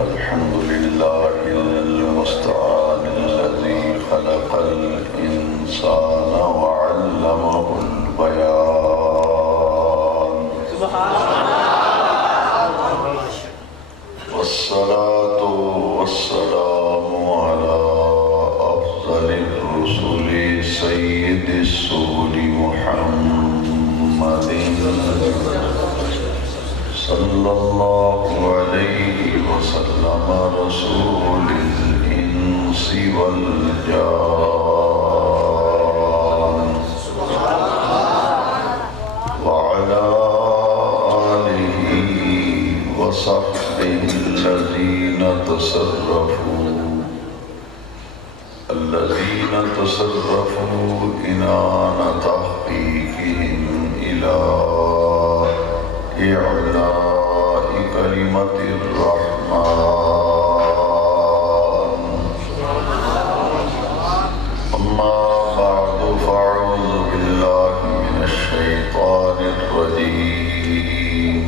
الحمد لله المستعان الذي خلق الإنسان وعلمه البيان والصلاة والسلام على أفضل الرسل سيد السهول محمد صلى الله عليه وسلم رسول الإنس والجان وعلى آله وصحبه الذين تصرفوا إنان تحقيقهم إلى إعلاء كلمة الرحمن. أما بعد فأعوذ بالله من الشيطان الرجيم.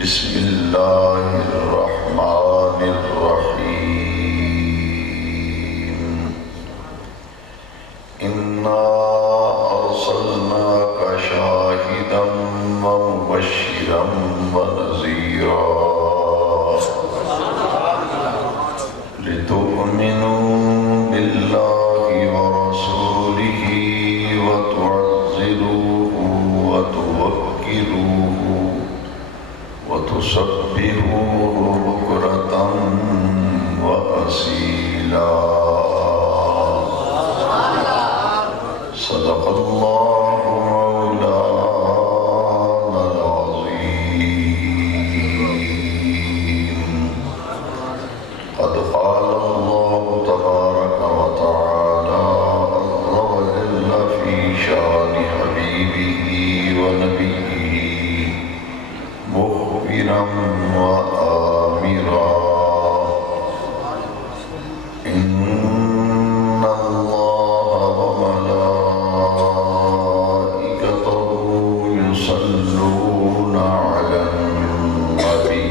بسم الله الرحمن الرحيم. إنا أرسلناك شاهدا ومبشرا ونذيرا لتؤمنوا بالله ورسوله وتعزروه وتوكروه وتسبحوه بكرة وأصيلا. صدق الله مولانا العظيم. قد قال الله تبارك وتعالى عز وجل في شان حبيبه ونبيه مخبرا وآمرا: إن الله وملائكته يصلون على النبي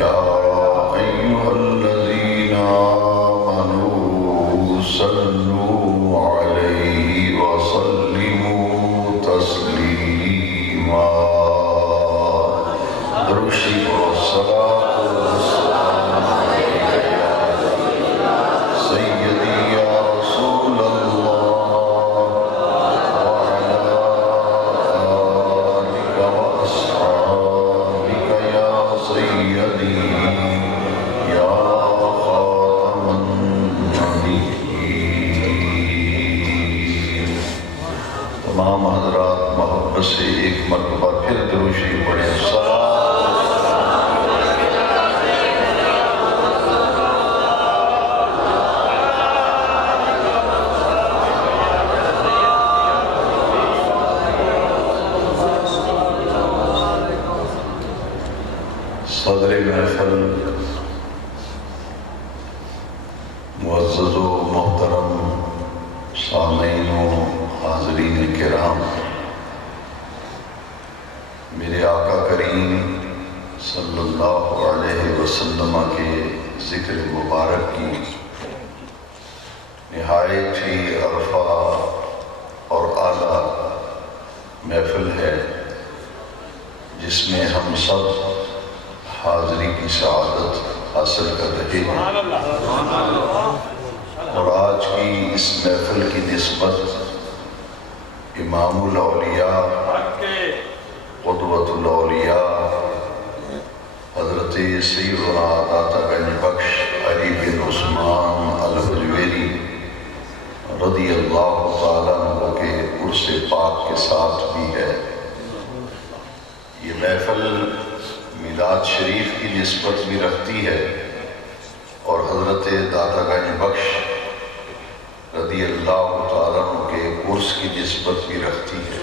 يا أيها الذين آمنوا صلوا عليه وسلموا تسليما. درشی والصلاة والسلام عليك يا سيدي يا رسول الله وعلى آلك وأصحابك يا سيدي يا خاتم النبيين. تمام حضرات محبت سے ایک مرتبہ پھر درود شریف پڑھیں. صدر محفل معزز و محترم سامعین و حاضرین کرام، میرے آقا کریم صلی اللہ علیہ وسلم کے ذکر مبارک کی نہایت ہی عرفہ اور اعلیٰ محفل ہے، جس میں ہم سب حاضری کی سعادت حاصل کر رہے ہیں. اور آج کی اس محفل کی نسبت امام الاولیاء قدوۃ الاولیاء حضرت سیدنا داتا گنج بخش علی بن عثمان الحجویری رضی اللہ تعالیٰ عنہ کے عرس پاک کے ساتھ بھی ہے. یہ محفل میلاد شریف کی نسبت بھی رکھتی ہے اور حضرت داتا گنج بخش رضی اللہ تعالیٰ عنہ کے عرس کی نسبت بھی رکھتی ہے.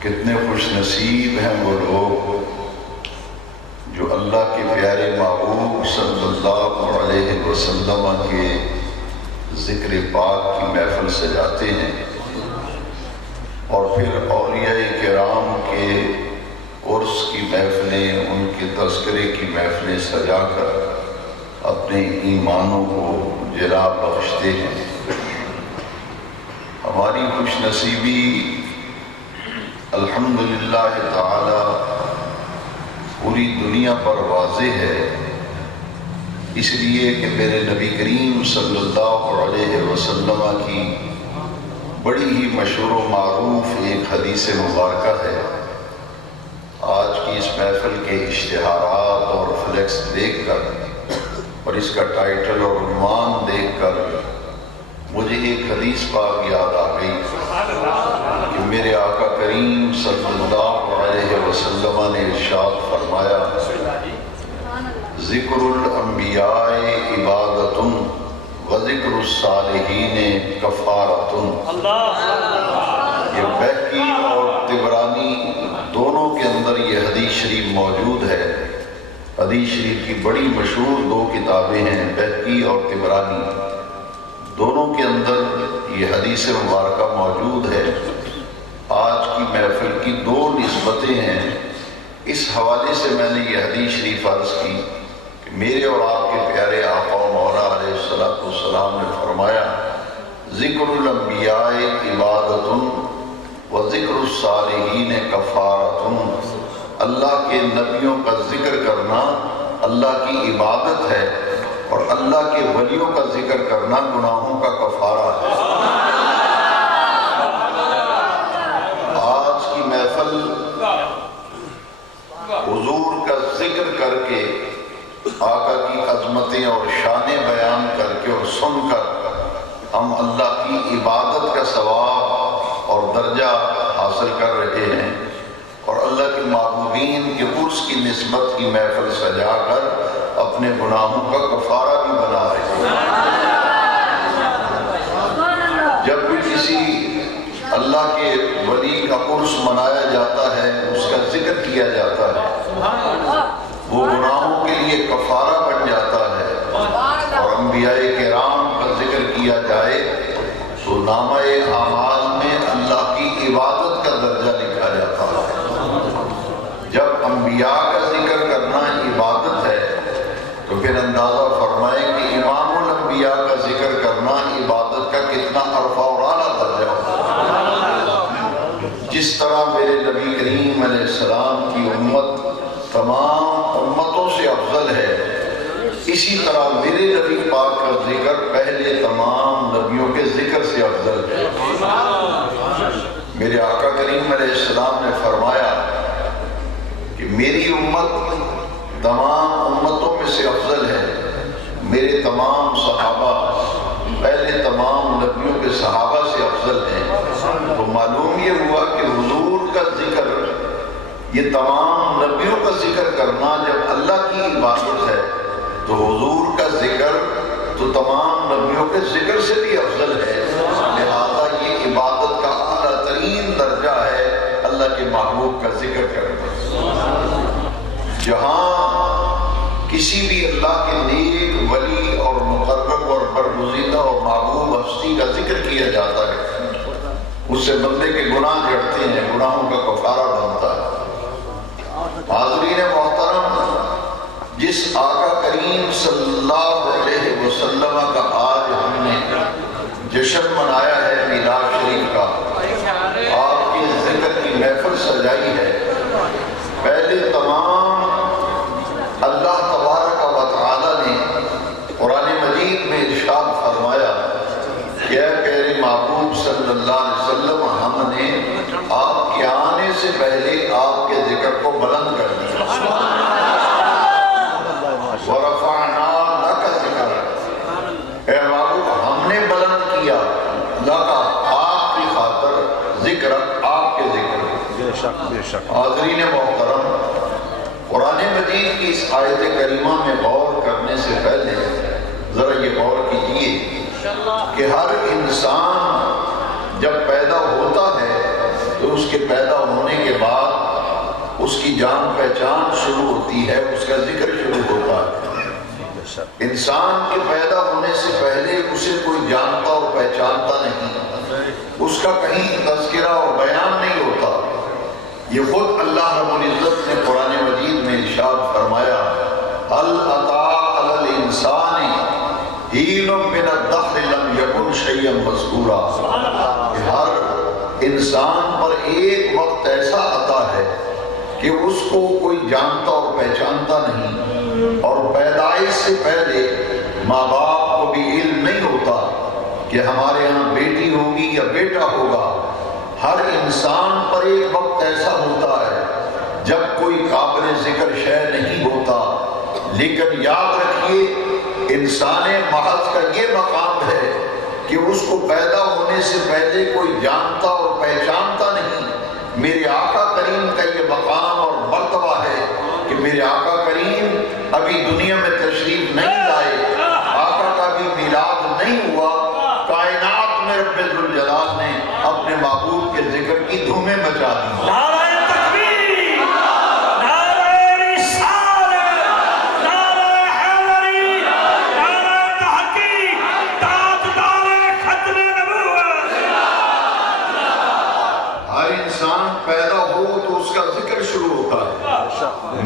کتنے خوش نصیب ہیں وہ لوگ جو اللہ کے پیارے محبوب صلی اللہ علیہ وسلم کے ذکر پاک کی محفل سجاتے ہیں. اور پھر اولیاء کرام کے عرس کی محفلیں، ان کے تذکرے کی محفلیں سجا کر اپنے ایمانوں کو جلا بخشتے ہیں۔ ہماری خوش نصیبی الحمدللہ تعالی پوری دنیا پر واضح ہے، اس لیے کہ میرے نبی کریم صلی اللہ علیہ وسلم کی بڑی ہی مشہور و معروف ایک حدیث مبارکہ ہے۔ آج کی اس محفل کے اشتہارات اور فلیکس دیکھ کر اور اس کا ٹائٹل اور عنوان دیکھ کر مجھے ایک حدیث پاک یاد آ گئی کہ میرے آقا کریم صلی اللہ علیہ وسلم نے ارشاد فرمایا، ذکر الانبیاء عبادت و ذکر الصالحین کفارت۔ یہ بہقی اور طبرانی دونوں کے اندر یہ حدیث شریف موجود ہے۔ حدیث شریف کی بڑی مشہور دو کتابیں ہیں، بہقی اور طبرانی، دونوں کے اندر یہ حدیث مبارکہ موجود ہے۔ آج کی محفل کی دو نسبتیں ہیں، اس حوالے سے میں نے یہ حدیث شریف عرض کی کہ میرے اور آپ کے پیارے آقا و مولا علیہ السلام نے فرمایا، ذکر الانبیاء عبادت و ذکر الصالحین کفارت۔ اللہ کے نبیوں کا ذکر کرنا اللہ کی عبادت ہے اور اللہ کے ولیوں کا ذکر کرنا گناہوں کا کفارہ ہے۔ آج کی محفل حضور کا ذکر کر کے، آقا کی عظمتیں اور شانیں بیان کر کے اور سن کر ہم اللہ کی عبادت کا ثواب اور درجہ حاصل کر رہے ہیں، اور اللہ کے محبوبین کے عرس کی نسبت کی محفل سجا کر اپنے گناہوں کا کفارہ بھی بنا رہے ہیں۔ جب بھی کسی اللہ کے ولی کا عرس منایا جاتا ہے، اس کا ذکر کیا جاتا ہے، وہ گناہوں کے لیے کفارہ بن جاتا ہے، اور انبیاء کرام کا ذکر کیا جائے تو نامہ اعمال میں اللہ کی عبادت کا درجہ لکھا جاتا ہے۔ جب انبیاء کا ذکر کرنا عبادت ہے تو پھر اندازہ فرمائیں کہ امام الانبیاء کا ذکر کرنا عبادت کا کتنا عرفہ اور اعلیٰ درجہ ہوگا۔ جس طرح میرے نبی کریم علیہ السلام کی امت تمام امتوں سے افضل ہے، اسی طرح میرے نبی پاک کا ذکر پہلے تمام نبیوں کے ذکر سے افضل ہے۔ میرے آقا کریم علیہ السلام نے فرمایا کہ میری امت تمام امتوں میں سے افضل ہے، میرے تمام صحابہ پہلے تمام نبیوں کے صحابہ سے افضل ہیں۔ تو معلوم یہ ہوا کہ حضور کا ذکر، یہ تمام نبیوں کا ذکر کرنا جب اللہ کی عبادت ہے تو حضور کا ذکر تو تمام نبیوں کے ذکر سے بھی افضل ہے، لہذا یہ عبادت کا اعلیٰ ترین درجہ ہے اللہ کے محبوب کا ذکر کرنا۔ جہاں کسی بھی اللہ کے نیک ولی اور مقرب اور برگزیدہ اور محبوب ہستی کا ذکر کیا جاتا ہے، اس سے بندے کے گناہ جھڑتے ہیں، گناہوں کا کفارہ بنتا ہے۔ حاضرین محترم، جس آقا کریم صلی اللہ علیہ وسلم کا آج ہم نے جشن منایا ہے میلاد شریف کا، آپ کے ذکر کی محفل سجائی ہے، پہلے تمام اللہ تبارک و تعالی نے قرآن مجید میں ارشاد فرمایا کہ اے پیارے محبوب صلی اللہ علیہ وسلم، ہم نے آپ کے آنے سے پہلے آپ کے ذکر کو بلند کر دیا۔ وَرَفَعْنَا لَكَ ذِكْرَكَ، اے محبوب ہم نے بلند کیا لَكَ، آپ کی خاطر، ذکرک، آپ کے ذکر۔ بے شک۔ حاضرین محترم، قرآن مجید کی اس آیت کریمہ میں غور کرنے سے پہلے ذرا یہ غور کیجئے کہ ہر انسان جب پیدا ہوتا ہے تو اس کے پیدا ہونے کے بعد اس کی جان پہچان شروع ہوتی ہے، اس کا ذکر شروع ہوتا ہے۔ انسان کے پیدا ہونے سے پہلے اسے کوئی جانتا اور پہچانتا نہیں، اس کا کہیں تذکرہ اور بیان نہیں ہوتا۔ یہ خود اللہ رب العزت نے قرآن مجید میں ارشاد فرمایا، هل أتى على الإنسان حين من الدهر لم يكن شيئا مذكورا، کہ ہر انسان پر ایک وقت ایسا آتا ہے کہ اس کو کوئی جانتا اور پہچانتا نہیں، اور پیدائش سے پہلے ماں باپ کو بھی علم نہیں ہوتا کہ ہمارے ہاں بیٹی ہوگی یا بیٹا ہوگا۔ ہر انسان پر ایک وقت ایسا ہوتا ہے جب کوئی قابل ذکر شے نہیں ہوتا، لیکن یاد رکھیے انسان محض کا یہ مقام ہے کہ اس کو پیدا ہونے سے پہلے کوئی جانتا اور پہچانتا نہیں۔ میرے آقا کریم کا یہ مقام اور مرتبہ ہے کہ میرے آقا کریم ابھی دنیا میں تشریف نہیں لائے، آقا کا بھی میلاد نہیں ہوا، کائنات میں رب ذوالجلال نے اپنے محبوب کے ذکر کی دھومیں مچا دی۔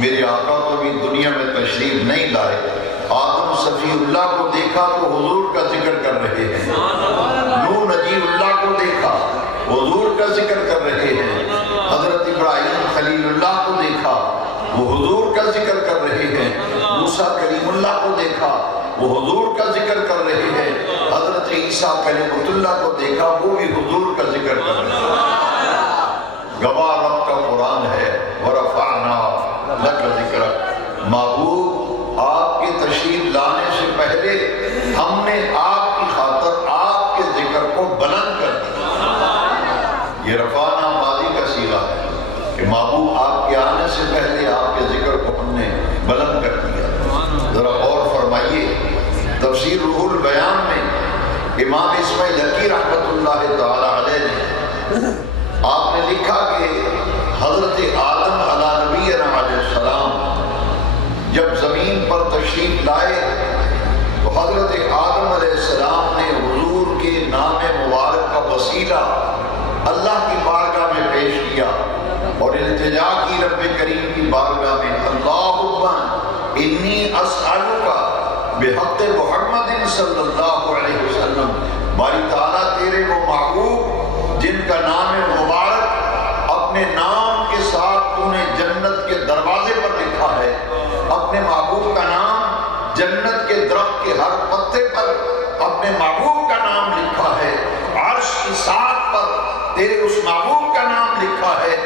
میرے آقا تو بھی دنیا میں تشریف نہیں لائے، آدم صفی اللہ کو دیکھا تو حضور کا ذکر کر رہے ہیں، نوح نجی اللہ کو دیکھا حضور کا ذکر کر رہے ہیں، حضرت ابراہیم خلیل اللہ کو دیکھا وہ حضور کا ذکر کر رہے ہیں، موسیٰ کلیم اللہ کو دیکھا وہ حضور کا ذکر کر رہے ہیں، حضرت عیسیٰ کلیم اللہ کو دیکھا وہ بھی حضور کا ذکر کر رہے ہیں۔ گواہ رب کا قرآن ہے، وَرَفَعْنَا لَكَ ذِكْرَكَ، محبوب آپ کے تشریف لانے سے پہلے ہم نے آپ کی خاطر آپ کے ذکر کو بلند کر دیا۔ یہ رفعنا ماضی کا صیغہ ہے کہ محبوب آپ کے آنے سے پہلے آپ کے ذکر کو ہم نے بلند کر دیا۔ ذرا غور فرمائیے، تفسیر روح البیان میں امام اسماعیل حقی رحمۃ اللہ تعالی علیہ نے آپ نے لکھا کہ حضرت آدم علیہ نبینا علیہ السلام جب زمین پر تشریف لائے تو حضرت آدم علیہ السلام نے حضور کے نام مبارک کا وسیلہ اللہ کی بارگاہ میں پیش کیا اور التجا کی رب کریم کی بارگاہ میں، اللہم انی اسألک بحق محمد صلی اللہ علیہ وسلم، باری تعالیٰ تیرے وہ محبوب جن کا نام مبارک اپنے نام کے ساتھ تو نے جنت کے دروازے پر لکھا ہے، اپنے محبوب کا نام جنت کے درخت کے ہر پتے پر اپنے محبوب کا نام لکھا ہے، عرش کی ساتھ پر تیرے اس محبوب کا نام لکھا ہے،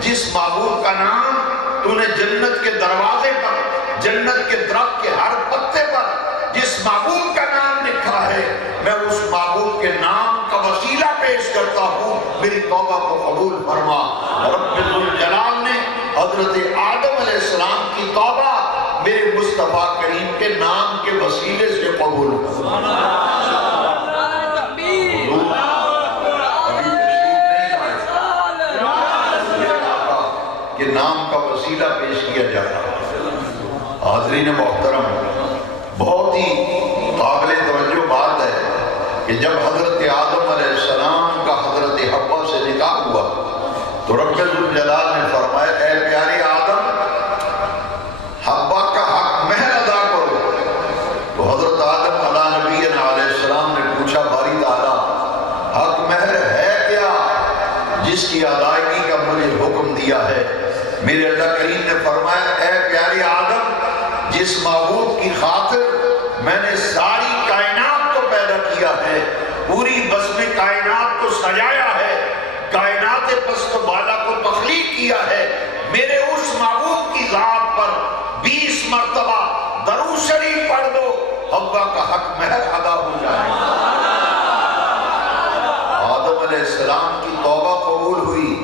جس محبوب کا نام تو نے جنت کے دروازے پر جنت کے درخت کے ہر پتے پر جس محبوب کا نام لکھا ہے، میں اس محبوب کے نام کا وسیلہ پیش کرتا ہوں، میری توبہ کو قبول فرما۔ رب ذوالجلال نے حضرت آدم علیہ السلام کی توبہ میرے مصطفیٰ کریم کے نام کے وسیلے سے قبول فرما۔ کہ نام کا وسیلہ پیش کیا جاتا ہے۔ حاضرین محترم، بہت ہی قابل توجہ بات ہے کہ جب حضرت آدم علیہ السلام کا حضرت حوا سے نکاح ہوا تو رب ذوالجلال نے فرمایا، اے پیارے آدم، حوا کا حق مہر ادا کرو۔ تو حضرت آدم علیہ نبینا علیہ السلام نے پوچھا، باری تعالیٰ حق مہر ہے کیا جس کی ادائیگی کا مجھے حکم دیا ہے؟ میرے اللہ کریم نے فرمایا، اے پیارے آدم، جس معبود کی خاطر میں نے ساری کائنات کو پیدا کیا ہے، پوری بزم کائنات کو سجایا ہے، کائنات پست و بالا کو تخلیق کیا ہے، میرے اس معبود کی ذات پر 20 مرتبہ درود شریف پڑھ دو، حوا کا حق مہر ادا ہو جائے۔ آدم علیہ السلام کی توبہ قبول ہوئی،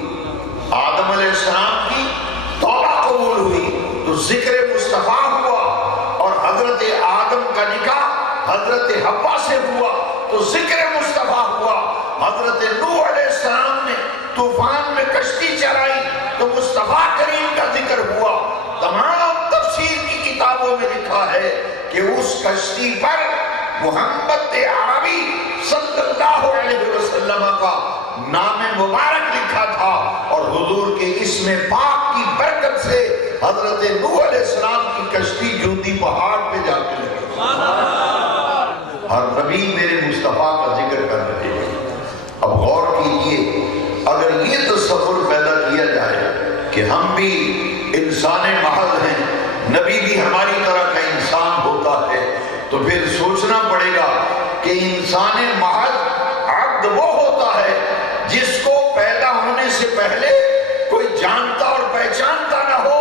آدم علیہ السلام کی توبہ قبول ہوئی تو ذکر مصطفیٰ ہوا، اور حضرت آدم کا نکاح حضرت حوا سے ہوا تو ذکر مصطفیٰ ہوا۔ حضرت نوح علیہ السلام نے طوفان میں کشتی چلائی تو مصطفیٰ کریم کا ذکر ہوا۔ تمام تفسیر کی کتابوں میں لکھا ہے کہ اس کشتی پر محمد عربی صلی اللہ علیہ وسلم کا حضور کے اسم پاک کی برکت سے حضرت نوح علیہ السلام کی کشتی جوتی پہاڑ پہ جا کے لگی۔ ہر نبی میرے مصطفیٰ کا ذکر کر رہے ہیں۔ اب غور کیجئے، اگر یہ تصور پیدا کیا جائے کہ ہم بھی انسان محض ہیں، نبی بھی ہماری طرح کا انسان ہوتا ہے، تو پھر سوچنا پڑے گا کہ انسان محض عبد وہ ہوتا ہے جس کو پیدا ہونے سے پہلے کوئی جانتا اور پہچانتا نہ ہو،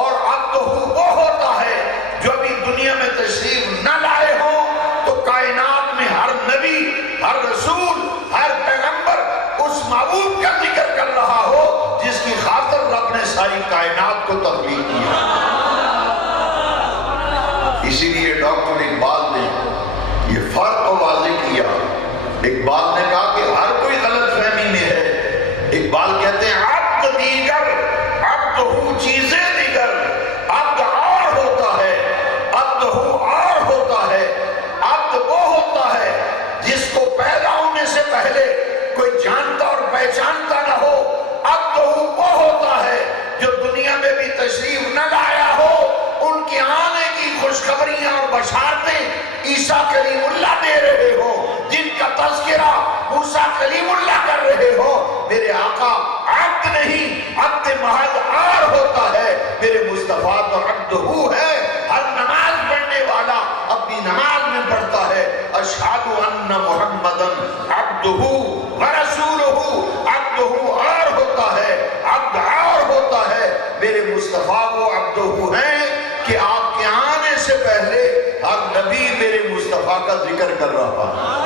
اور عبد وہ ہوتا ہے جو ابھی دنیا میں تشریف نہ لائے ہو تو کائنات میں ہر نبی، ہر رسول، ہر پیغمبر اس معبود کا ذکر کر رہا ہو جس کی خاطر رب نے ساری کائنات کو تخلیق کیا۔ اسی لیے ڈاکٹر اقبال نے یہ فرق واضح کیا۔ اقبال نے کہا کہ ہر کوئی غلط فہمی میں ہے۔ اقبال کہتے ہیں عبد دیگر، عبد ہو چیزیں دیگر، عبد اور ہوتا ہے، عبد ہو اور ہوتا ہے۔ عبد وہ ہوتا ہے جس کو پیدا ہونے سے پہلے کوئی جانتا اور پہچانتا نہ ہو۔ عبد وہ ہوتا ہے جو دنیا میں بھی تشریف نہ لایا ہو، ان کے آنے کی خوشخبریاں اور بشارتیں عیسیٰ کلیم اللہ دے رہے ہو، جن کا تذکرہ موسیٰ کلیم اللہ کر رہے ہو۔ میرے آقا عبد نہیں، عبد محض اور ہوتا ہے، میرے مصطفیٰ تو عبد ہو ہے۔ ہر نماز پڑھنے والا اپنی نماز میں پڑھتا ہے اشہد ان محمدن عبدہ ورسولہ۔ عبدہ اور ہوتا ہے، عبد اور ہوتا ہے، میرے مصطفیٰ وہ عبدہ ہیں کہ آپ کے آنے سے پہلے ہر نبی میرے مصطفیٰ کا ذکر کر رہا ہے۔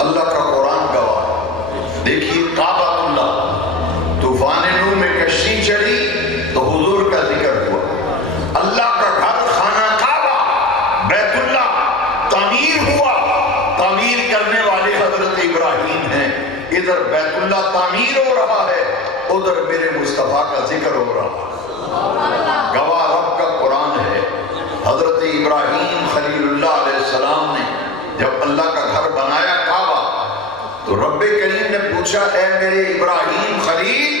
اللہ کا قرآن گواہ۔ دیکھیے کعبۃ اللہ، طوفان نوح میں کشتی چڑھی تو حضور کا ذکر ہوا۔ اللہ کا گھر خانہ کعبہ بیت اللہ تعمیر ہوا، تعمیر کرنے والے حضرت ابراہیم ہیں۔ ادھر بیت اللہ تعمیر ہو رہا ہے، ادھر میرے مصطفیٰ کا ذکر ہو رہا ہے۔ گواہ رب کا قرآن ہے۔ حضرت ابراہیم خلیل اللہ علیہ السلام نے جب اللہ کا گھر بنایا کعبہ تو رب کریم نے پوچھا اے میرے ابراہیم خلیل،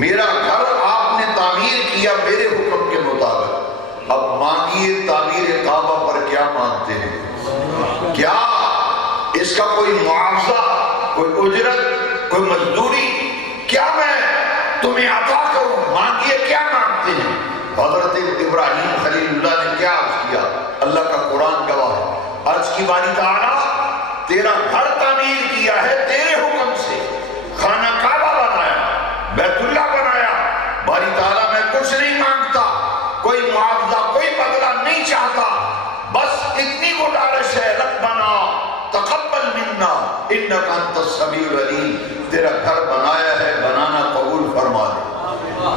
میرا گھر آپ نے تعمیر کیا میرے حکم کے مطابق، اب مانگیے تعمیر کعبہ پر کیا مانگتے ہیں؟ کیا اس کا کوئی معاوضہ، کوئی اجرت، کوئی مزدوری کیا میں تمہیں عطا کروں؟ مانگیے کیا مانگتے ہیں؟ حضرت ابراہیم خلیل اللہ نے کیا عرض کیا؟ اللہ کا قرآن گواہ ہے۔ عرض کی باری تعالیٰ تیرا گھر تعمیر کیا ہے تیرے حکم سے، خانہ کعبہ بنایا، بیت اللہ بنایا، باری تعالیٰ میں کچھ نہیں مانگتا، کوئی معاوضہ، کوئی بدلہ نہیں چاہتا، بس اتنی گزارش ہے ربنا تقبل منا انک انت السمیع العلیم، تیرا گھر بنایا ہے، بنانا قبول فرما دے۔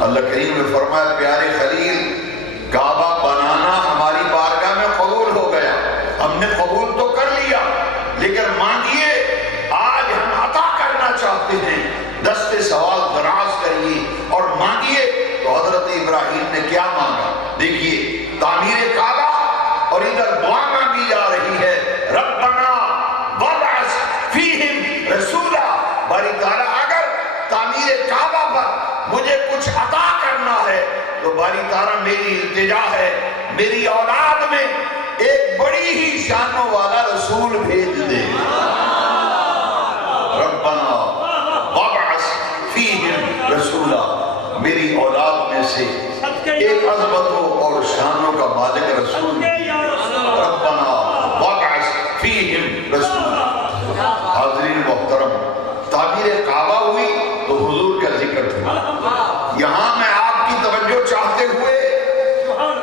اللہ کریم نے فرمایا پیارے خلیل، کعبہ بنانا ہماری بارگاہ میں قبول ہو گیا، ہم نے قبول تو کر لیا، لیکن مانگیے، آج ہم عطا کرنا چاہتے ہیں، دست سوال دراز کریے اور مانگیے۔ تو حضرت ابراہیم نے کیا مانگا؟ دیکھیے تعمیر کعبہ اور ادھر دعا مانگی جا رہی ہے ربنا وابعث فیہم رسولا، باری تعالیٰ اگر تعمیر کعبہ پر مجھے کچھ عطا کرنا ہے تو باری تعالیٰ میری التجا ہے، میری اولاد میں ایک بڑی ہی شانوں والا رسول بھیج دے۔ ربنا وابعث فیہم رسولا، میری اولاد میں سے ایک عظمتوں اور شانوں کا مالک رسول بھیج دے۔ ربنا وابعث فیہم رسولا۔ حاضرین محترم، تعمیر کعبہ ہوئی تو حضور کا ذکر ہوا۔ یہاں میں آپ کی توجہ چاہتے ہوئے،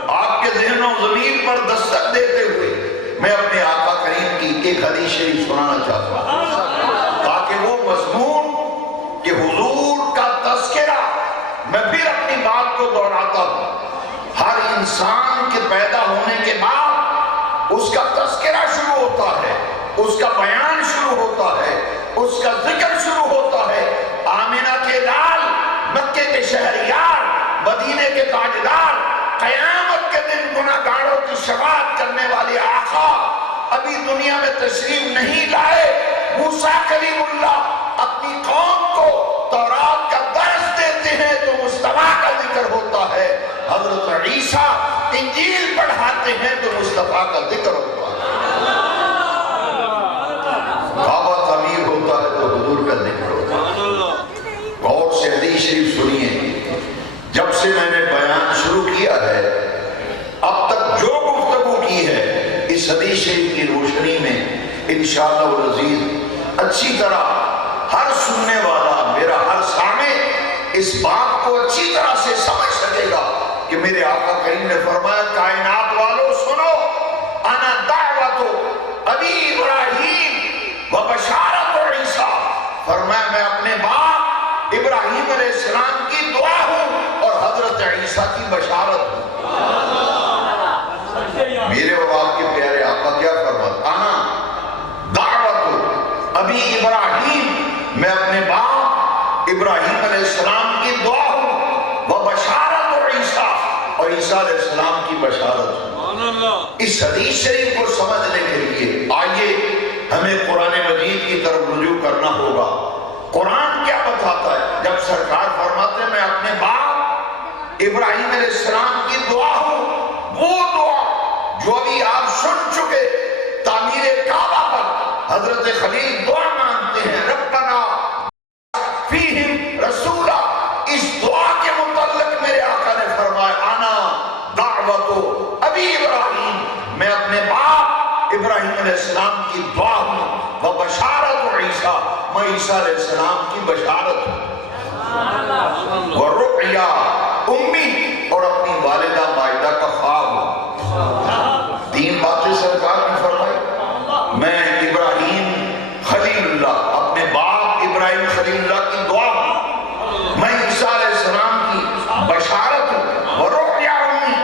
آپ کے ذہن و ضمیر پر دستک دیتے ہوئے، میں اپنے آقا کریم کی ایک حدیث شریف سنانا چاہتا ہوں تاکہ وہ مضمون کہ حضور کا تذکرہ، میں پھر اپنی بات کو دہراتا ہوں، ہر انسان کے پیدا ہونے کے بعد اس کا تذکرہ شروع ہوتا ہے، اس کا بیان شروع ہوتا ہے، اس کا ذکر شروع ہوتا ہے۔ آمنہ کے لال، مکے کے شہریار، مدینے کے تاجدار، قیامت کے دن گناہگاروں کی شفاعت کرنے والے آقا ابھی دنیا میں تشریف نہیں لائے، موسیٰ کلیم اللہ اپنے اپنی قوم کو تورات کا درس دیتے ہیں تو مصطفیٰ کا ذکر ہوتا ہے، حضرت عیسیٰ انجیل پڑھاتے ہیں تو مصطفیٰ کا ذکر ہوتا ہے، کعبہ تعمیر ہوتا ہے تو حضور کا ذکر ہوتا ہے۔ غور سے حدیث شریف سنیے، جب سے میں نے بیان شروع کیا ہے اب تک جو گفتگو کی ہے اس حدیث شریف کی روشنی میں انشاءاللہ العزیز اچھی طرح ہر سننے والا، میرا ہر سامع اس بات کو اچھی طرح سے سمجھ سکے گا کہ میرے آقا کریم نے فرمایا کائنات والوں سنو، انا دعوت ابی ابراہیم و بشارت عیسیٰ، فرمایا میں اپنے باپ ابراہیم علیہ السلام کی دعا ہوں اور حضرت عیسیٰ کی بشارت ہوں۔ میرے اور آپ کے پیارے آقا کیا فرماتے، انا دعوت ابی ابراہیم، میں اپنے باپ ابراہیم علیہ السلام کی دعا ہوں، وہ بشارت عیسیٰ، اور عیسیٰ علیہ السلام کی بشارت ہوں۔ اس حدیث شریف کو سمجھنے کے لیے آئیے ہمیں قرآن مجید کی طرف رجوع کرنا ہوگا۔ قرآن کیا بتاتا ہے؟ جب سرکار فرماتے ہیں میں اپنے باپ ابراہیم علیہ السلام کی دعا ہوں، وہ دعا جو ابھی آپ سن چکے تعمیر کعبہ پر حضرت خلیل دعا مانگتے ہیں، ربنا فیہم رسولا، اس دعا کے متعلق میرے آقا نے فرمایا انا دعوت ابی ابراہیم، میں اپنے باپ ابراہیم علیہ السلام کی دعا ہوں، وہ بشارت عیسیٰ، میں عیسیٰ علیہ السلام کی بشارت ہوں، وہ رؤیا امی، اور اپنی والدہ مائدہ کا خواب ہوں۔ تین باتیں سرکار نے فرمائی، میں ابراہیم خلیل اللہ، اپنے باپ ابراہیم خلیل اللہ کی دعا ہوں، میں عیسیٰ علیہ السلام کی بشارت ہوں، وہ رؤیا امی،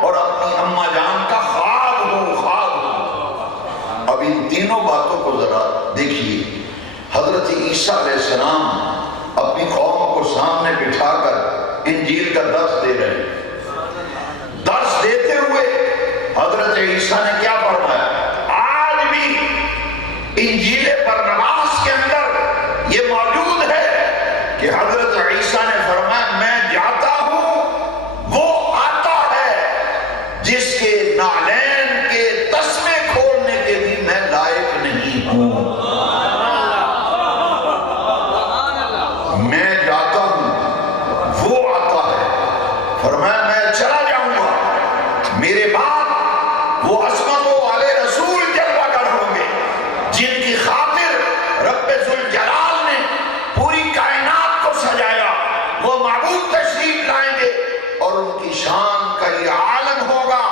اور اپنی اماں جان کا خواب ہوں، خواب ہوں۔ اب ان تینوں باتوں کو ذرا دیکھیے، حضرت عیسیٰ علیہ السلام اپنی قوم کو سامنے بٹھا کر انجیل کا درس دے رہے ہیں، درس دیتے ہوئے حضرت عیسیٰ نے کیا فرمایا؟ آج بھی انجیل برنباس کے اندر یہ موجود ہے کہ حضرت عیسیٰ نے فرمایا میں جاتا ہوں، وہ آتا ہے جس کے نعلین کے تسمے کھولنے کے بھی میں لائق نہیں ہوں، میں جاتا ہوں، وہ آتا ہے، فرمایا میں چلا جاؤں گا، میرے بعد وہ عظمتوں والے رسول جلوہ گر ہوں گے جن کی خاطر رب ذوالجلال نے پوری کائنات کو سجایا، وہ معبود تشریف لائیں گے اور ان کی شان کا یہ عالم ہوگا،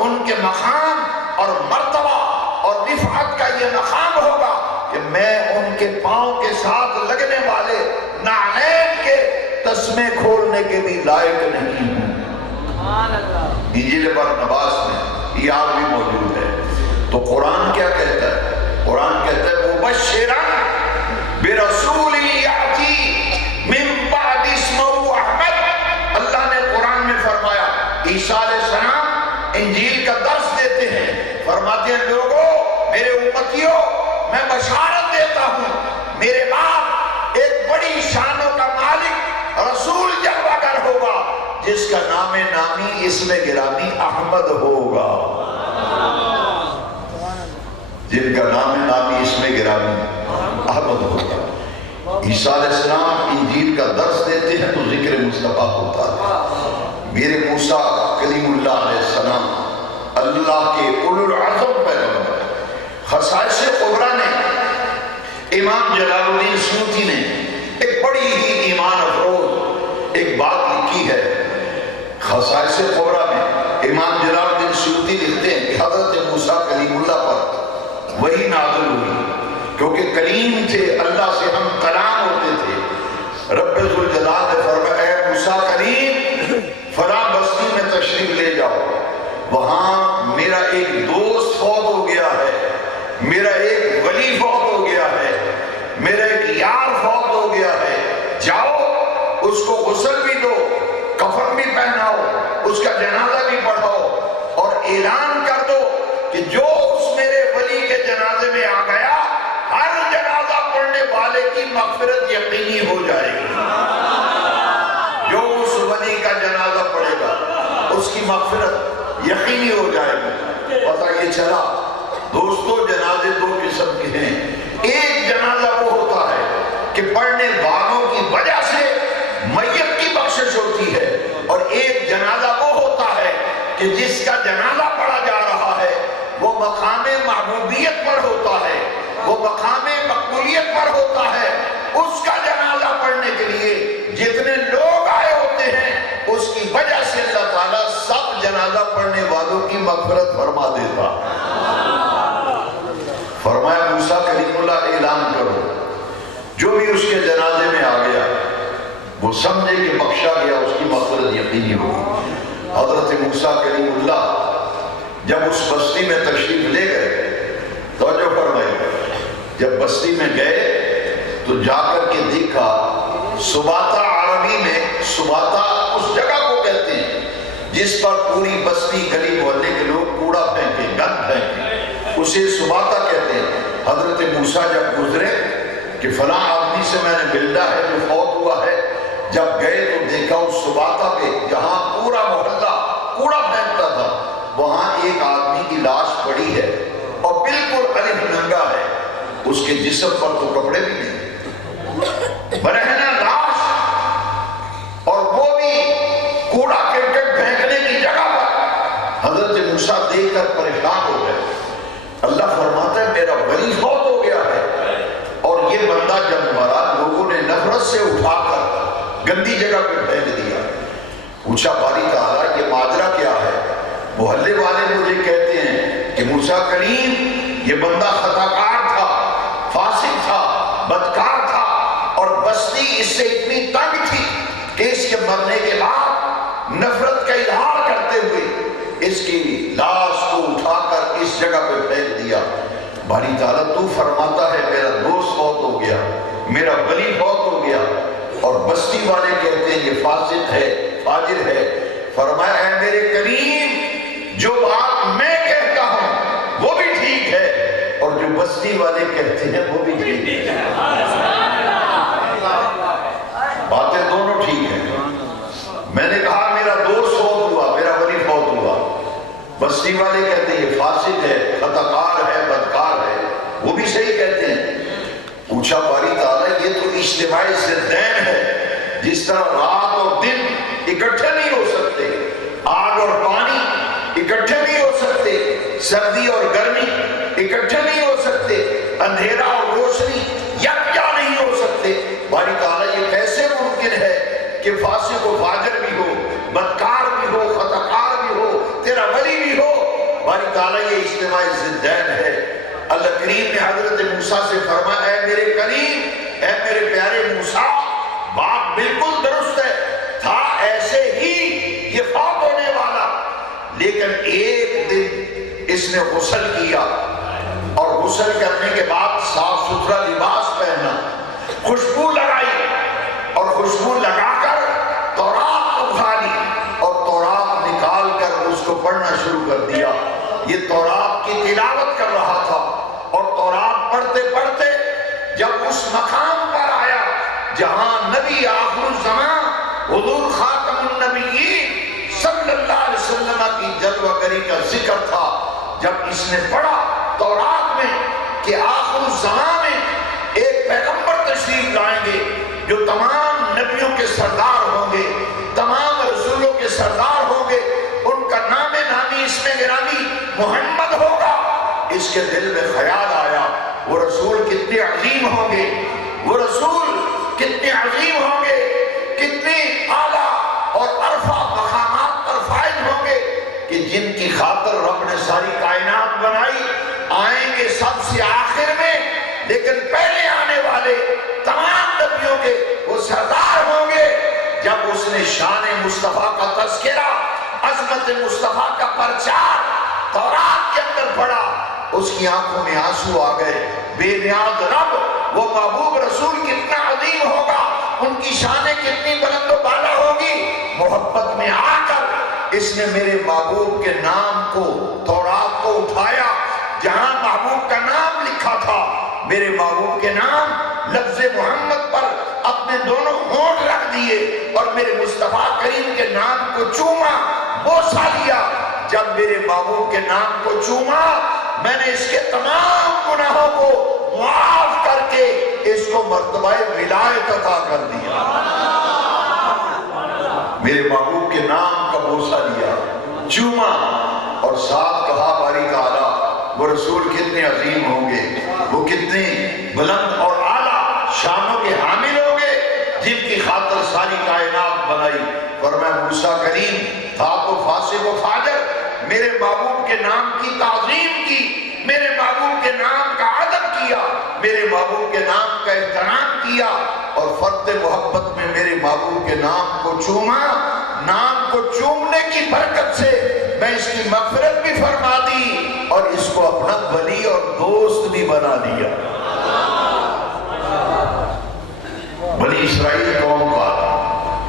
ان کے مقام اور مرتبہ اور رفعت کا یہ مقام ہوگا کہ میں ان کے پاؤں کے ساتھ لگنے والے نعلین کے تسمے کھولنے کے بھی لائق نہیں ہوں۔ انجیل برنباس میں یہ آج بھی موجود ہے۔ تو قرآن کیا کہتا ہے؟ قرآن کہتا ہے مبشرا برسول یاتی من بعد اسمہ احمد، اللہ نے قرآن میں فرمایا عیسیٰ علیہ السلام انجیل کا درس دیتے ہیں، فرماتے ہیں لوگوں میرے امتیوں میں بشارت دیتا ہوں، میرے بعد ایک بڑی شانوں کا مالک رسول جلوہ گر ہوگا جس کا نام نامی اسم گرامی احمد ہوگا، جن کا نام نامی اسم گرامی احمد ہوگا۔ عیسیٰ علیہ السلام انجیل کا درس دیتے ہیں تو ذکر مصطفیٰ ہوتا ہے۔ میرے موسیٰ کلیم اللہ علیہ السلام اللہ کے اولو العظم پیغمبر، خصائص کبریٰ نے امام جلال الدین سیوطی نے ایک بڑی ہی ایمان افروز ایک بات لکھی ہے۔ خصائص کبریٰ میں امام جلال الدین سیوطی لکھتے ہیں کہ حضرت موسیٰ کلیم اللہ پر وحی نازل ہوئی، کیونکہ کلیم تھے، اللہ سے ہم کلام ہوتے تھے۔ رب ذوالجلال نے فرمایا اے موسیٰ کلیم فلاں بستی میں تشریف لے جاؤ، وہاں میرا ایک دوست فوت ہو گیا ہے، میرا ایک ولی فوت ہو گیا ہے، میرا ایک یار فوت ہو گیا ہے، جاؤ اس کو غسل بھی دو، کفن بھی پہناؤ، اس کا جنازہ بھی پڑھاؤ، اور اعلان کر دو کہ جو اس میرے ولی کے جنازے میں آ گیا، ہر جنازہ پڑھنے والے والے کی مغفرت یقینی ہو جائے گی۔ جو اس ولی کا جنازہ پڑھے گا اس کی مغفرت یقینی ہو جائے گی۔ پتہ یہ چلا دوستو، جنازے دو قسم کے ہیں۔ ایک جنازہ وہ ہوتا ہے کہ پڑھنے والوں کی وجہ سے میت کی بخشش ہوتی ہے، اور ایک جنازہ وہ ہوتا ہے کہ جس کا جنازہ پڑھا جا رہا ہے وہ مقام محبوبیت پر ہوتا ہے، وہ مقام مقبولیت پر ہوتا ہے۔ اس کا جنازہ پڑھنے کے لیے جتنے لوگ آئے ہوتے ہیں اس کی وجہ سے اللہ تعالیٰ سب جنازہ پڑھنے والوں کی مغفرت فرما دیتا۔ فرمایا موسیٰ کلیم اللہ اعلان کرو، جو بھی اس کے جنازے میں آ گیا وہ سمجھے کہ بخشا گیا، اس کی مغفرت یقینی ہوگی۔ حضرت موسیٰ کلیم اللہ جب اس بستی میں تشریف لے گئے، توجہ فرمائے، جب بستی میں گئے تو جا کر کے دیکھا سباتا، عربی میں سباتا اس جگہ کو کہتے ہیں جس پر پوری بستی گلی محلے کے لوگ کوڑا پھینکیں، گند پھینکیں، اسے سباتا کہتے ہیں۔ حضرت موسیٰ جب گزرے کہ فلاں آدمی سے میں نے ملنا ہے جو فوت ہوا ہے، جب گئے تو دیکھا اس سباتا پہ جہاں پورا محلہ کوڑا پھینکتا تھا وہاں ایک آدمی کی لاش پڑی ہے اور بالکل الف ننگا ہے، اس کے جسم پر تو کپڑے بھی نہیں، برہنہ لاش، اور وہ بھی کوڑا کرکٹ پھینکنے کی جگہ پر۔ حضرت موسیٰ دیکھ کر پریشان ہو گئے۔ اللہ فرماتا ہے میرا ولی فوت ہو گیا ہے، اور یہ بندہ جب مرا لوگوں نے نفرت سے اٹھا کر گندی جگہ پہ پھینک دیا۔ پوچھا باری تعالیٰ یہ ماجرا کیا ہے؟ محلے والے مجھے کہتے ہیں کہ موسیٰ کریم یہ بندہ خطا کار تھا، فاسق تھا، بدکار تھا، اور بستی اس سے اتنی تنگ تھی کہ اس کے مرنے کے بعد نفرت کا اظہار کرتے ہوئے اس کی لاش کو اٹھا کر اس جگہ پہ پھینک دیا۔ باری تعالیٰ تو فرماتا ہے میرا دوست فوت ہو گیا، میرا ولی فوت ہو گیا، اور بستی والے کہتے ہیں یہ فاسق ہے، فاجر ہے۔ فرمایا اے میرے کریم، جو بات میں کہتا ہوں وہ بھی ٹھیک ہے، اور جو بستی والے کہتے ہیں وہ بھی ٹھیک ہے، باتیں دونوں ٹھیک ہیں۔ میں نے کہا میرا دوست فوت ہوا، میرا ولی فوت ہوا، بستی والے کہتے ہیں یہ فاسق ہے، خطا کار ہے، بدکار ہے، وہ بھی صحیح کہتے ہیں۔ پوچھا باری تعالیٰ یہ تو اجتماعی ضدین ہے، جس طرح رات اور دن اکٹھے نہیں ہو سکتے، آگ اور پانی اکٹھے نہیں ہو سکتے، سردی اور گرمی اکٹھے نہیں ہو سکتے، اندھیرا اور روشنی یکجا نہیں ہو سکتے۔ باری تعالیٰ یہ کیسے ممکن ہے کہ فاسق و فاجر بھی ہو، بدکار بھی ہو، خطا کار بھی ہو، تیرا ولی بھی ہو؟ باری تعالیٰ یہ اجتماعی ضدین ہے۔ اللہ کریم نے حضرت موسیٰ سے فرمایا اے میرے کریم، اے میرے پیارے موسیٰ، بات بالکل درست ہے، تھا ایسے ہی یہ فوت ہونے والا، لیکن ایک دن اس نے غسل کیا، اور غسل کرنے کے بعد صاف ستھرا لباس پہنا، خوشبو لگائی، اور خوشبو لگا کر تورات اٹھا لی، اور تورات نکال کر اس کو پڑھنا شروع کر دیا۔ یہ تورات کی تلاوت کر رہا تھا، اور تورات پڑھتے پڑھتے جب اس مقام پر آیا جہاں نبی آخر الزمان حضور خاتم النبیین صلی اللہ علیہ وسلم کی جلوہ گری کا ذکر تھا، جب اس نے پڑھا تورات میں کہ آخر الزمان میں ایک پیغمبر تشریف لائیں گے جو تمام نبیوں کے سردار ہوں گے، تمام رسولوں کے سردار ہوں گے، ان کا نام نامی اسم گرامی محمد ہوگا، اس کے دل میں خیال آیا وہ رسول کتنے عظیم ہوں گے، وہ رسول کتنے عظیم ہوں گے، کتنے اعلیٰ اور عرفہ مقامات پر فائز ہوں گے کہ جن کی خاطر رب نے ساری کائنات بنائی، آئیں گے سب سے آخر میں، لیکن پہلے آنے والے تمام نبیوں کے وہ سردار ہوں گے۔ جب اس نے شان مصطفیٰ کا تذکرہ، عظمت مصطفیٰ کا پرچار تورات کے اندر پڑھا، اس کی آنکھوں میں آنسو آ گئے۔ بے نیاز رب، وہ محبوب رسول کتنا عظیم ہوگا، ان کی شانیں کتنی بلند و بالا ہوگی۔ محبت میں آ کر اس نے میرے محبوب کے نام کو، تورات کو اٹھایا، جہاں محبوب کا نام لکھا تھا، میرے محبوب کے نام لفظ محمد پر اپنے دونوں ہونٹ رکھ دیے اور میرے مصطفیٰ کریم کے نام کو چوما، بوسہ لیا۔ جب میرے محبوب کے نام کو چوما، میں نے اس کے تمام گناہوں کو معاف کر کے اس کو مرتبہ ولایت عطا کر دیا۔ میرے محبوب کے نام کا بوسہ لیا، چوما، اور ساتھ کہا باری تعالیٰ وہ رسول کتنے عظیم ہوں گے، وہ کتنے بلند اور اعلیٰ شانوں کے حامل ہوں گے، جن کی خاطر ساری کائنات بنائی۔ فرمایا موسیٰ کریم تھا تو فاسق و فاجر، میرے محبوب کے نام کی تعظیم کی، میرے محبوب کے نام کا ادب کیا، میرے محبوب کے نام کا احترام کیا، اور فرد محبت میں میرے محبوب کے نام کو چوما۔ نام کو چومنے کی برکت سے میں اس کی مغفرت بھی فرما دی اور اس کو اپنا ولی اور دوست بھی بنا دیا۔ بنی اسرائیل قوم کا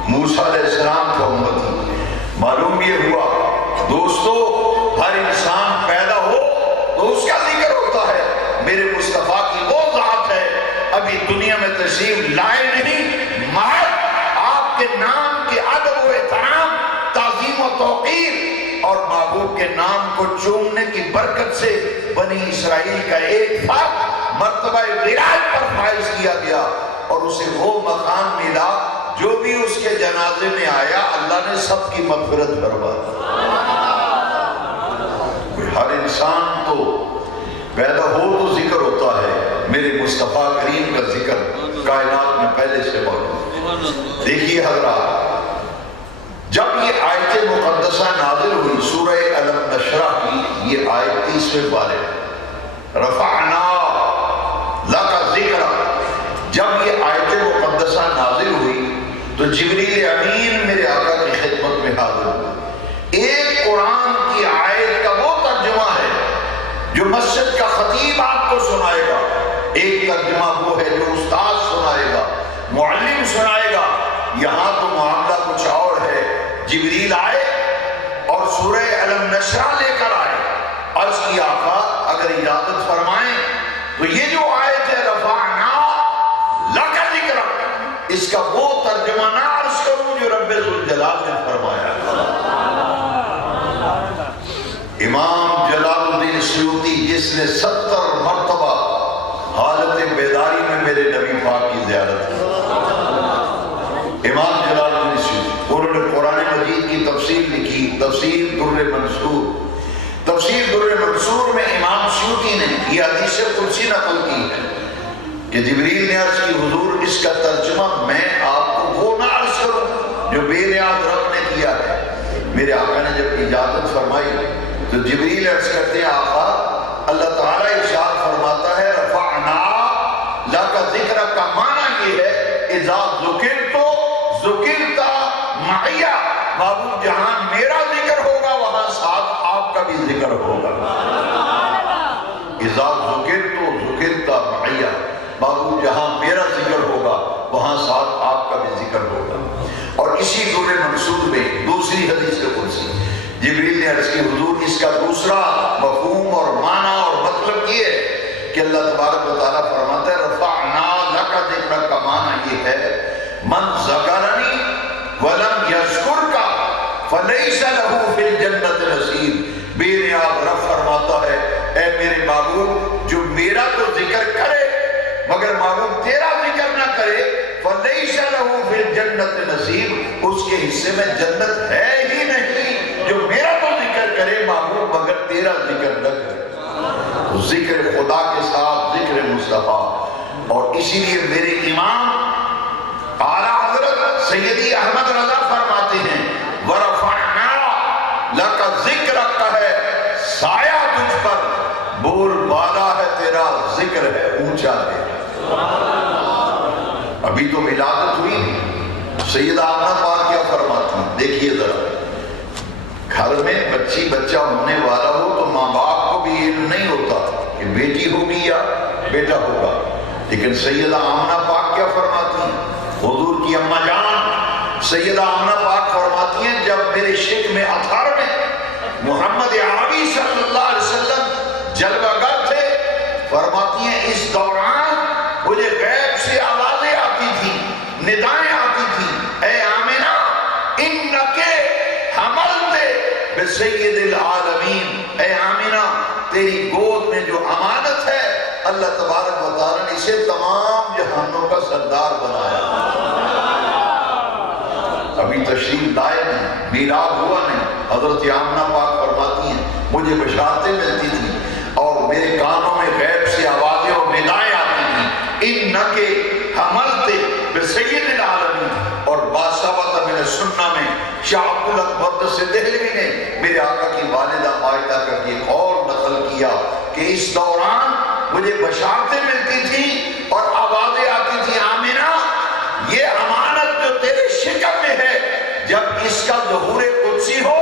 موسیٰ علیہ السلام کا امتی، معلوم یہ ہوا دوستو ہر انسان پیدا ہو تو اس کا ذکر ہوتا ہے۔ میرے مصطفیٰ کی وہ ذات ہے ابھی دنیا میں تشریف لائے نہیں، مگر آپ کے نام کے ادب و احترام، تعظیم و توقیر اور محبوب کے نام کو چومنے کی برکت سے بنی اسرائیل کا ایک فرد مرتبہ ولایت پر فائز کیا گیا اور اسے وہ مقام ملا۔ جو بھی اس کے جنازے میں آیا اللہ نے سب کی مغفرت فرما دی۔ ہر انسان تو پیدا ہو تو ذکر ہوتا ہے، میرے مصطفیٰ کریم کا ذکر کائنات میں پہلے سے موجود۔ دیکھیے حضرات، جب یہ آیت مقدسہ نازل ہوئی سورہ الم نشرح کی، یہ آیت 30ویں پارے رفعنا لک ذکرک، جب یہ آیت مقدسہ نازل ہوئی تو جبریل امین میرے آقا کی خدمت میں حاضر ہوئے۔ ایک قرآن کی آیت کا وہ ترجمہ ہے جو مسجد کا خطیب آپ کو سنائے گا، ایک ترجمہ وہ ہے جو استاد سنائے گا، معلم سنائے گا۔ یہاں تو معاملہ کچھ اور ہے۔ جبریل آئے اور سورہ الم نشرح لے کر آئے، عرض کی آقا اگر اجازت فرمائیں تو یہ جو آیت ہے رفعنا لک ذکرک، اس کا وہ ترجمہ نہ عرض کروں جو رب ذوالجلال نے فرمایا۔ امام جلال الدین سیوطی جس نے 70 مرتبہ حالت بیداری میں میرے نبی پاک کی زیارت کی، امام جلال الدین سیوطی، انہوں نے قرآن مجید کی تفسیر لکھی، تفسیر در منصور۔ تفسیر در منصور میں امام سیوطی نے یہ حدیث قدسی نقل کی ہے کہ جبریل نے عرض کی حضور اس کا ترجمہ میں آپ کو وہ نہ عرض کروں جو بے نیاز رب نے کیا ہے۔ میرے آقا نے جب اجازت فرمائی تو جبریل عرض کرتے ہیں آقا اللہ تعالیٰ ارشاد فرماتا ہے رفعنا لک ذکرک کا معنی یہ ہے اذا ذکرت ذکرت معی، محبوب جہاں میرا ذکر ہوگا وہاں ساتھ آپ کا بھی ذکر ہوگا۔ اذا ذکرت ذکرت معی، محبوب جہاں میرا ذکر ہوگا وہاں ساتھ آپ کا بھی ذکر ہوگا۔ اور اسی در منصور میں دوسری حدیث قدسی جبریل نے عرض کی حضور اس کا دوسرا مفہوم اور معنی اور مطلب یہ ہے کہ اللہ تبارک و تعالیٰ فرماتا ہے رفعنا لک ذکرک کا معنی یہ ہے من ذکرنی ولم یذکرک فلیس لہ فی الجنت نصیب۔ بے نیاز رب فرماتا ہے اے میرے محبوب جو میرا تو ذکر کرے مگر محبوب تیرا ذکر نہ کرے فلیس لہ فی الجنت نصیب، اس کے حصے میں جنت ہے ہی نہیں۔ جو میرا تو ذکر کرے محبوب مگر تیرا ذکر نہ کرے، ذکر خدا کے ساتھ ذکر مصطفیٰ۔ اور اسی لیے میرے امام اعلیٰ حضرت سیدی احمد رضا فرماتے ہیں ورفعنا لک ذکرک کا ہے سایہ تجھ پر، بول بالا ہے تیرا ذکر ہے اونچا ہے۔ ابھی تو ولادت ہوئی نہیں، سیدہ آمنہ پاک کیا فرماتی ہیں دیکھیے ذرا، گھر میں بچی بچہ ہونے والا ہو تو ماں باپ کو بھی علم نہیں ہوتا کہ بیٹی ہوگی یا بیٹا ہوگا، لیکن سیدہ آمنہ پاک کیا فرماتی ہیں، حضور کی اماں جان سیدہ آمنہ پاک فرماتی ہیں جب میرے شکم اطہر میں محمد عربی صلی اللہ علیہ وسلم جلوہ گر تھے، فرماتی ہیں اس دوران مجھے غیب سے ندائیں آتی تھی، اے آمنہ انکے حملتے بسید العالمین، اے آمنہ تیری گود میں جو امانت ہے اللہ تبارک و تعالیٰ نے اسے تمام جہانوں کا سردار بنایا۔ ابھی تشریف لائے نہیں، میلاد ہوا نہیں، حضرت آمنہ پاک فرماتی ہیں مجھے بشارتیں ملتی تھیں اور میرے کانوں میں غیب سے آوازیں اور ندائیں آتی تھیں، انکے حملتے بسید العالمین۔ اور باسابت من السنہ میں شاہ عبدالمقدس سے دہلوی نے میرے آقا کی والدہ مائدہ کا یہ قول نقل کیا کہ اس دوران مجھے بشارتیں ملتی تھیں اور آوازیں آتی تھیں، آمنہ یہ امانت جو تیرے شکم میں ہے جب اس کا ظہور قدسی ہو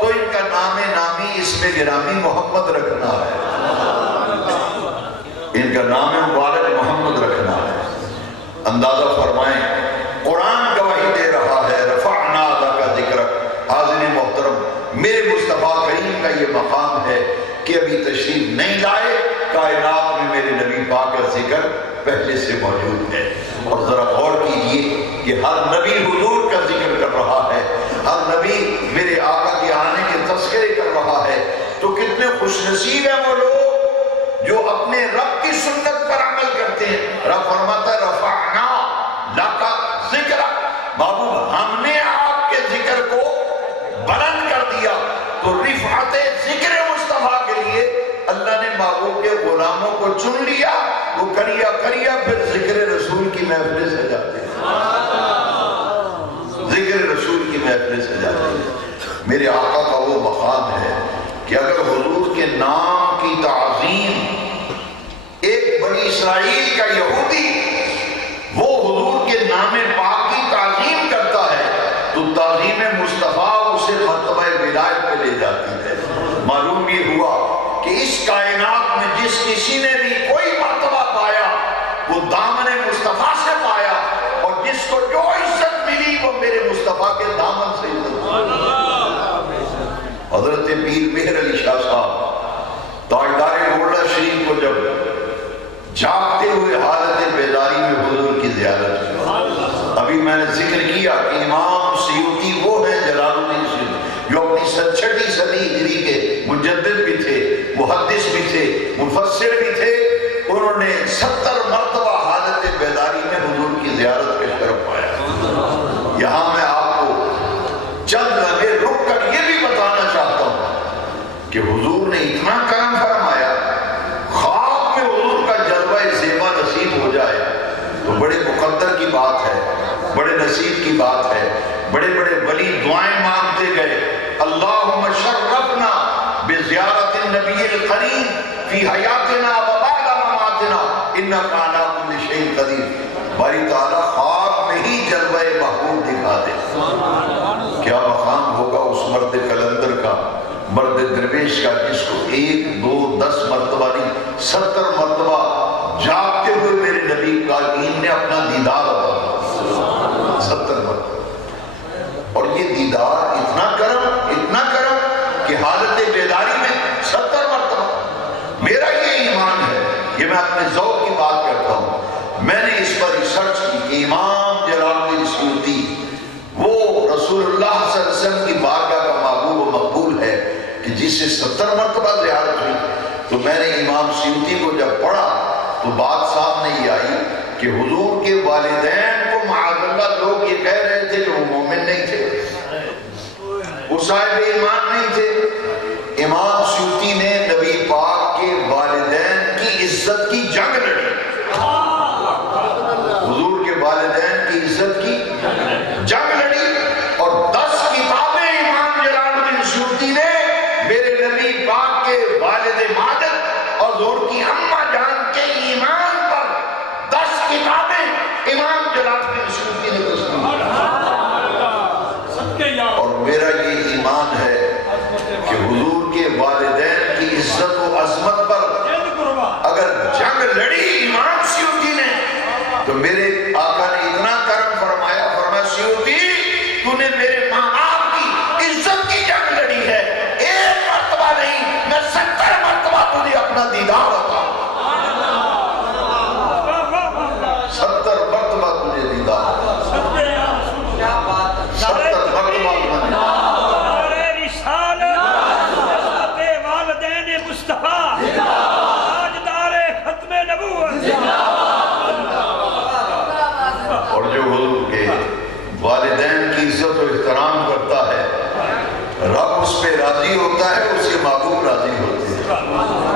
تو ان کا نام نامی اس میں گرامی محمد رکھنا ہے، ان کا نام مبارک محمد رکھنا ہے۔ اندازہ فرمائیں قرآن گواہی دے رہا ہے رفعنا لک ذکرک۔ حاضرین محترم میرے مصطفیٰ کریم کا یہ مقام ہے کہ ابھی تشریف نہیں لائے، کائنات میں میرے نبی پاک کا ذکر پہلے سے موجود ہے۔ اور ذرا غور کیجئے کہ ہر نبی حضور کا ذکر کر رہا ہے، ہر نبی میرے آقا کے آنے کے تذکرے کر رہا ہے، تو کتنے خوش نصیب ہیں وہ لوگ جو اپنے رب کی سنت پر عمل کرتے ہیں۔ رب فرماتا ہے رفعنا لک ذکرک، محبوب ہم نے آپ کے ذکر کو بلند کر دیا۔ تو رفعت ذکر مصطفیٰ کے لیے اللہ نے محبوب کے غلاموں کو چن لیا، وہ کریا پھر ذکر رسول کی محفل سجاتے ہیں، ذکر رسول کی محفل سجاتے ہیں۔ میرے آقا کا وہ مقام ہے کہ اگر حضور کے نام کی تعظیم ایک بنی اسرائیل کا یہودی وہ حضور کے نام پاک کی تعظیم کرتا ہے تو تعظیم مصطفیٰ اسے مرتبہ ولایت پہ لے جاتی ہے۔ معلوم یہ ہوا کہ اس کائنات میں جس کسی نے بھی کوئی مرتبہ پایا وہ دامن مصطفیٰ سے پایا، اور جس کو جو عزت ملی وہ میرے مصطفیٰ کے دامن سے عزت۔ حضرت پیر مہر علی شاہ صاحب تاجدار گولڈا شریف کو جب جاگتے ہوئے حالت بیداری میں حضور کی زیارت کی، ابھی میں نے ذکر کیا کہ امام سیوطی وہ ہیں جلال الدین سیوطی جو اپنی 67 صدی ہجری کے مجدد بھی تھے، محدث بھی تھے، مفسر بھی تھے۔ انہوں نے 70 مرتبہ حالت بیداری میں حضور کی زیارت کا شرف پایا۔ یہاں میں آپ کو چند لمحے رک کر یہ بھی بتانا چاہتا ہوں کہ حضور نے اتنا کرم فرمایا، خواب میں حضور کا جلوہ زیبا نصیب ہو جائے تو بڑے مقدر کی بات ہے، بڑے نصیب کی بات ہے۔ بڑے بڑے ولی دعائیں مانگتے گئے، اللہم شرفنا بزیارت النبی الکریم فی حیاتنا و بعد مماتنا انکا علی کل شیء قدیر۔ باری تعالیٰ خواب میں ہی جلوہ محبوب دکھا دے، کیا مقام ہوگا اس مرد کلندر کا، مرد درویش کا، جس کو 1 2 10 مرتبہ نہیں 70 مرتبہ جاگتے ہوئے میرے نبی کائنین نے اپنا دیدار عطا کیا، 70 مرتبہ۔ اور یہ دیدار اتنا کرم کہ حالت بیداری میں 70 مرتبہ۔ میرا یہ ایمان ہے، یہ میں اپنے ذوق کی بات کرتا ہوں، میں نے اس پر ریسرچ کی کہ امام جلال الدین سیوطی وہ رسول اللہ صلی اللہ علیہ وسلم کی بارگاہ کا محبوب و مقبول ہے کہ جس سے 70 مرتبہ زیارت ہوئی۔ تو میں نے امام سیوطی کو جب پڑھا تو بات سامنے یہ آئی کہ حضور کے والدین کو معاذ اللہ لوگ یہ کہہ رہے تھے کہ وہ مومن نہیں تھے، وہ صاحب ایمان نہیں تھے۔ امام سیوطی نے نبی پاک کے والدین کی عزت کی جنگ لڑی، حضور کے والدین کی عزت کی جنگ لڑی، اور 10 کتابیں امام جلال الدین سیوطی نے میرے نبی پاک کے والد ماجد اور حضور کی اماں جان کے ایمان پر 10 کتابیں امام جلال الدین سیوطی نے تصنیف کی۔ اور میرا یہ ایمان ہے کہ حضور کے والدین کی عزت و عظمت پر اگر جنگ لڑی امام سیوطی نے تو میرے آقا نے اتنا کرم فرمایا سیوطی تو نے میرے ماں باپ کی عزت کی جنگ لڑی ہے، 1 مرتبہ نہیں میں 70 مرتبہ تجھے اپنا دیدار عطا، 70 مرتبہ تجھے دیدار۔ احترام کرتا ہے، رب اس پہ راضی ہوتا ہے، اس کے محبوب راضی ہوتے ہیں۔